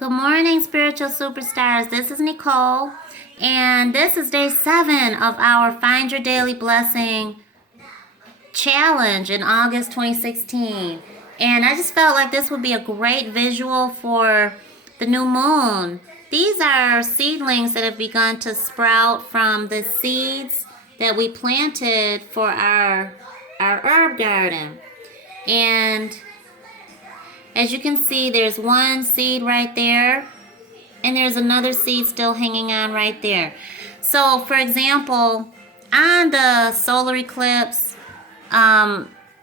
Good morning, spiritual superstars. This is Nicole, and this is day 7 of our Find Your Daily Blessing challenge in August 2016. And I just felt like this would be a great visual for the new moon. These are seedlings that have begun to sprout from the seeds that we planted for our herb garden. And as you can see, there's one seed right there, and there's another seed still hanging on right there. So, for example, on the solar eclipse,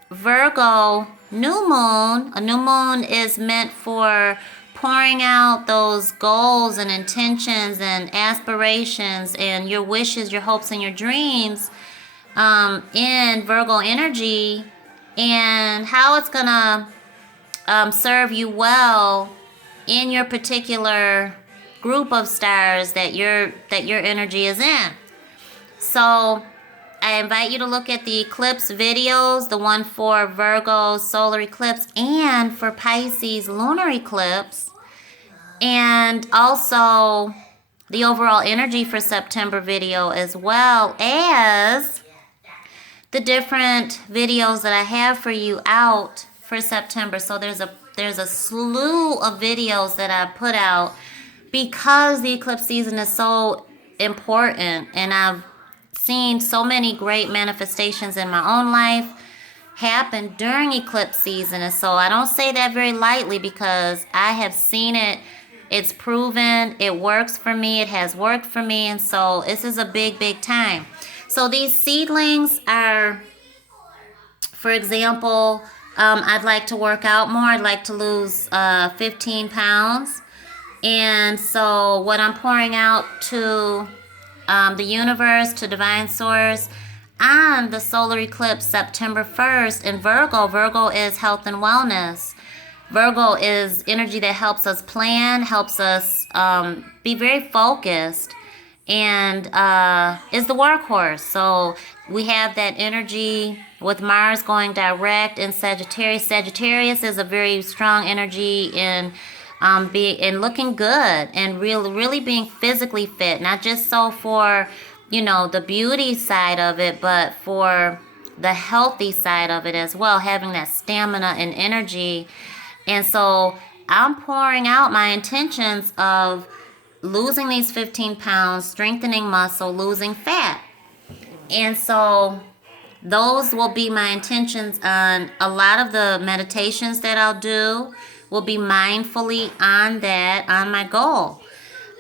Virgo new moon, a new moon is meant for pouring out those goals and intentions and aspirations and your wishes, your hopes, and your dreams in Virgo energy, and how it's going to serve you well in your particular group of stars that your energy is in. So I invite you to look at the eclipse videos, the one for Virgo solar eclipse and for Pisces lunar eclipse, and also the overall energy for September video, as well as the different videos that I have for you out for September. So there's a slew of videos that I put out because the eclipse season is so important, and I've seen so many great manifestations in my own life happen during eclipse season. And so I don't say that very lightly because I have seen it. It's proven. It works for me. It has worked for me. And so this is a big time. So these seedlings are, for example, I'd like to work out more. I'd like to lose 15 pounds. And so what I'm pouring out to the universe, to divine source, on the solar eclipse September 1st in Virgo. Virgo is health and wellness. Virgo is energy that helps us plan, helps us be very focused, and is the workhorse. So we have that energy with Mars going direct in Sagittarius. Sagittarius is a very strong energy in being looking good and really being physically fit, not just so for the beauty side of it, but for the healthy side of it as well, having that stamina and energy. And so I'm pouring out my intentions of losing these 15 pounds, strengthening muscle, losing fat. And so those will be my intentions on a lot of the meditations that I'll do. Will be mindfully on that, on my goal,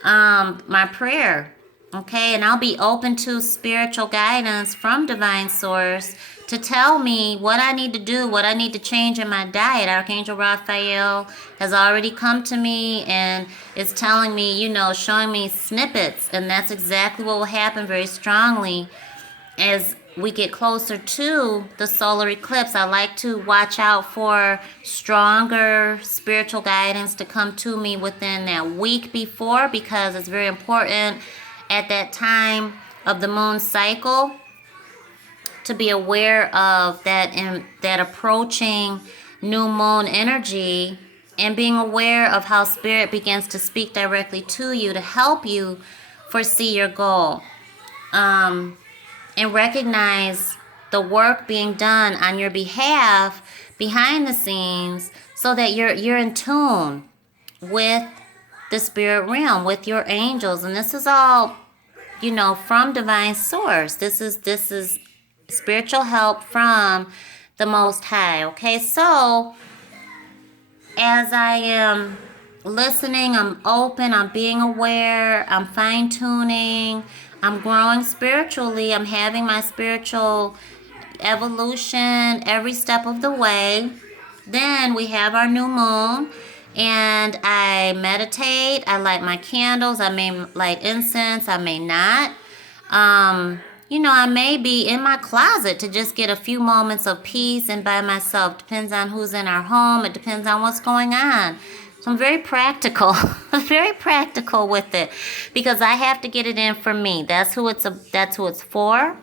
my prayer, okay? And I'll be open to spiritual guidance from divine source to tell me what I need to do, what I need to change in my diet. Archangel Raphael has already come to me and is telling me, showing me snippets, and that's exactly what will happen very strongly as we get closer to the solar eclipse. I like to watch out for stronger spiritual guidance to come to me within that week before, because it's very important at that time of the moon cycle to be aware of that approaching new moon energy, and being aware of how spirit begins to speak directly to you to help you foresee your goal. And recognize the work being done on your behalf behind the scenes, so that you're in tune with the spirit realm, with your angels. And this is all, from divine source. This is spiritual help from the Most High. Okay, so as I am listening, I'm open, I'm being aware, I'm fine-tuning, I'm growing spiritually, I'm having my spiritual evolution every step of the way. Then we have our new moon, and I meditate, I light my candles, I may light incense, I may not. I may be in my closet to just get a few moments of peace and by myself. Depends on who's in our home. It depends on what's going on. So I'm very practical, very practical with it, because I have to get it in for me. That's who it's for.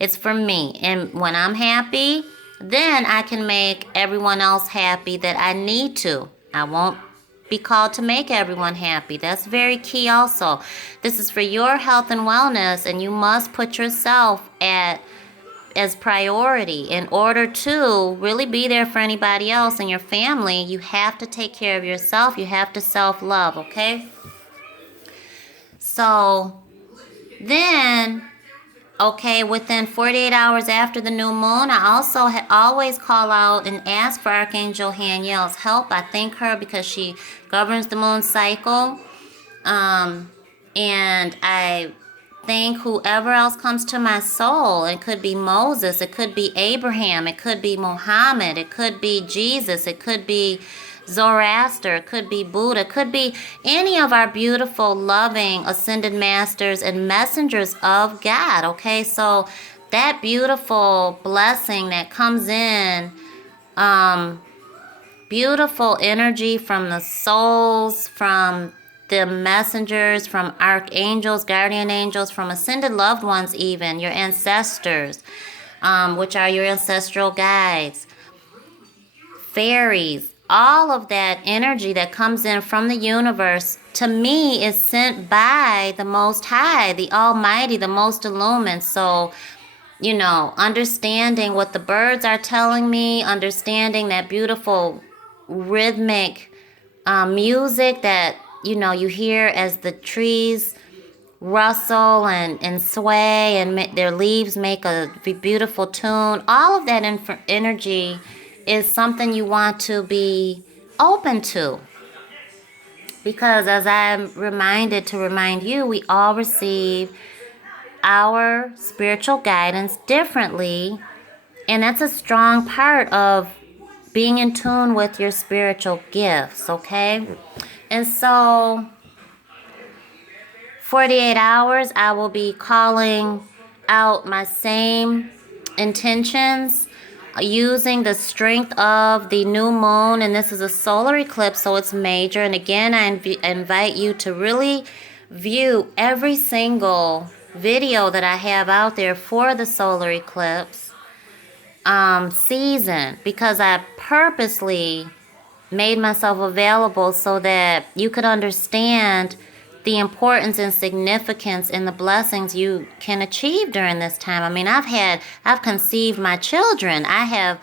It's for me. And when I'm happy, then I can make everyone else happy that I need to. I won't be called to make everyone happy. That's very key also. This is for your health and wellness, and you must put yourself as priority. In order to really be there for anybody else in your family, you have to take care of yourself. You have to self-love, okay? So then, okay, within 48 hours after the new moon, I also always call out and ask for Archangel Haniel's help. I thank her because she governs the moon cycle. And I thank whoever else comes to my soul. It could be Moses, it could be Abraham, it could be Muhammad, it could be Jesus, it could be Zoroaster, it could be Buddha, it could be any of our beautiful, loving, ascended masters and messengers of God, okay? So that beautiful blessing that comes in, beautiful energy from the souls, from the messengers, from archangels, guardian angels, from ascended loved ones even, your ancestors, which are your ancestral guides, fairies, all of that energy that comes in from the universe, to me, is sent by the Most High, the Almighty, the Most Illumined. So, understanding what the birds are telling me, understanding that beautiful rhythmic music that you hear as the trees rustle and sway and their leaves make a beautiful tune. All of that energy is something you want to be open to, because as I'm reminded to remind you, we all receive our spiritual guidance differently, and that's a strong part of being in tune with your spiritual gifts, okay? And so 48 hours, I will be calling out my same intentions using the strength of the new moon. And this is a solar eclipse, so it's major. And again, I invite you to really view every single video that I have out there for the solar eclipse season, because I purposely made myself available so that you could understand the importance and significance in the blessings you can achieve during this time. I mean, I've conceived my children. I have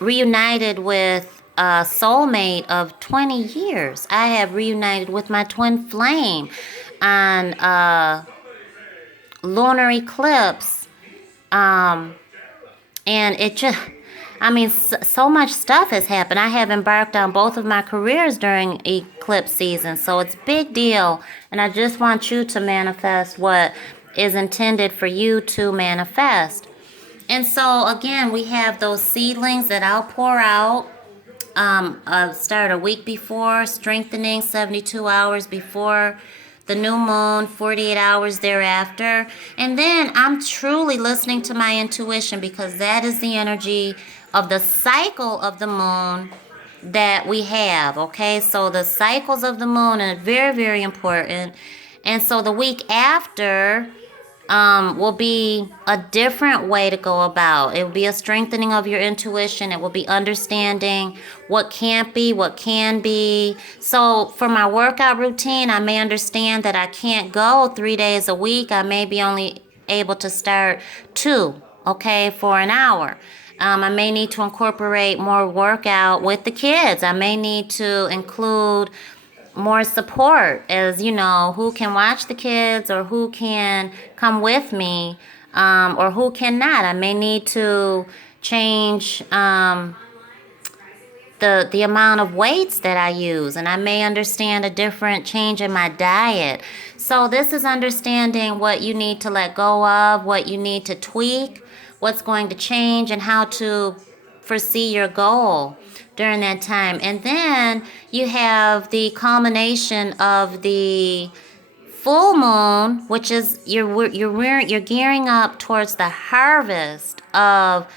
reunited with a soulmate of 20 years. I have reunited with my twin flame on lunar eclipse. And it just, so much stuff has happened. I have embarked on both of my careers during eclipse season, so it's a big deal. And I just want you to manifest what is intended for you to manifest. And so, again, we have those seedlings that I'll pour out. Start a week before, strengthening 72 hours before the new moon, 48 hours thereafter. And then I'm truly listening to my intuition, because that is the energy of the cycle of the moon that we have, okay? So the cycles of the moon are very, very important. And so the week after will be a different way to go about. It will be a strengthening of your intuition. It will be understanding what can't be, what can be. So for my workout routine, I may understand that I can't go 3 days a week. I may be only able to start 2, okay, for an hour. I may need to incorporate more workout with the kids. I may need to include more support, as who can watch the kids, or who can come with me, or who cannot. I may need to change the amount of weights that I use, and I may understand a different change in my diet. So this is understanding what you need to let go of, what you need to tweak, what's going to change, and how to foresee your goal during that time. And then you have the culmination of the full moon, which is you're gearing up towards the harvest of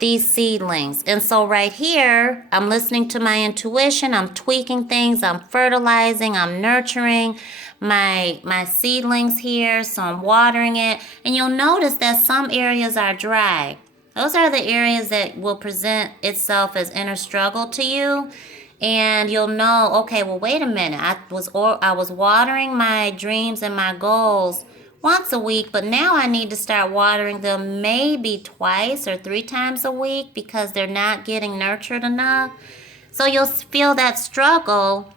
these seedlings. And so right here, I'm listening to my intuition, I'm tweaking things, I'm fertilizing, I'm nurturing my seedlings here, so I'm watering it. And you'll notice that some areas are dry. Those are the areas that will present itself as inner struggle to you. And you'll know, okay, well, wait a minute. I was watering my dreams and my goals once a week, but now I need to start watering them maybe twice or 3 times a week because they're not getting nurtured enough. So you'll feel that struggle,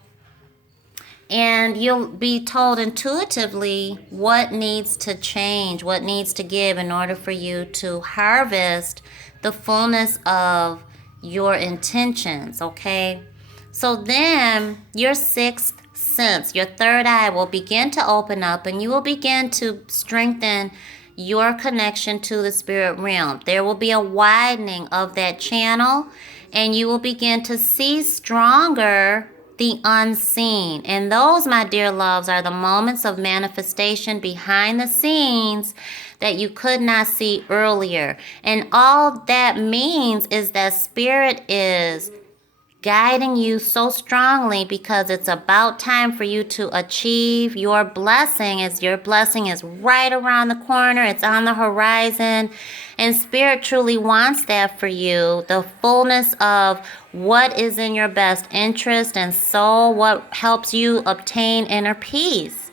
and you'll be told intuitively what needs to change, what needs to give in order for you to harvest the fullness of your intentions, okay? So then your sixth sense, your third eye, will begin to open up, and you will begin to strengthen your connection to the spirit realm. There will be a widening of that channel, and you will begin to see stronger the unseen. And those, my dear loves, are the moments of manifestation behind the scenes that you could not see earlier. And all that means is that spirit is guiding you so strongly because it's about time for you to achieve your blessing. As your blessing is right around the corner, it's on the horizon, and spirit truly wants that for you, the fullness of what is in your best interest and soul, what helps you obtain inner peace.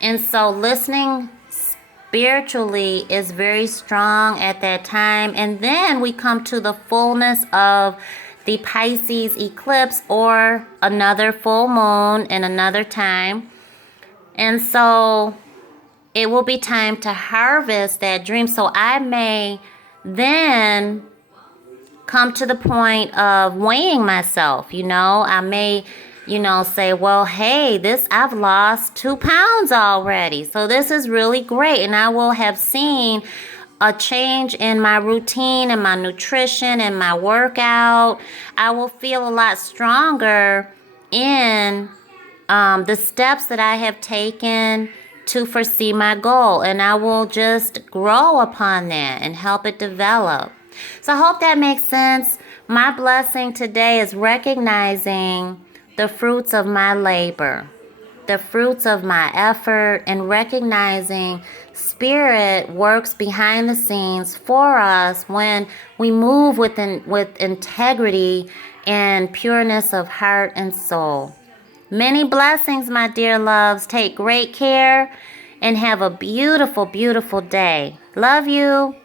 And so listening spiritually is very strong at that time. And then we come to the fullness of the Pisces eclipse, or another full moon in another time. And so it will be time to harvest that dream. So I may then come to the point of weighing myself. I may, say, well, hey, I've lost 2 pounds already. So this is really great. And I will have seen a change in my routine and my nutrition and my workout. I will feel a lot stronger in the steps that I have taken to foresee my goal. And I will just grow upon that and help it develop. So I hope that makes sense. My blessing today is recognizing the fruits of my labor, the fruits of my effort, and recognizing spirit works behind the scenes for us when we move with integrity and pureness of heart and soul. Many blessings, my dear loves. Take great care and have a beautiful, beautiful day. Love you.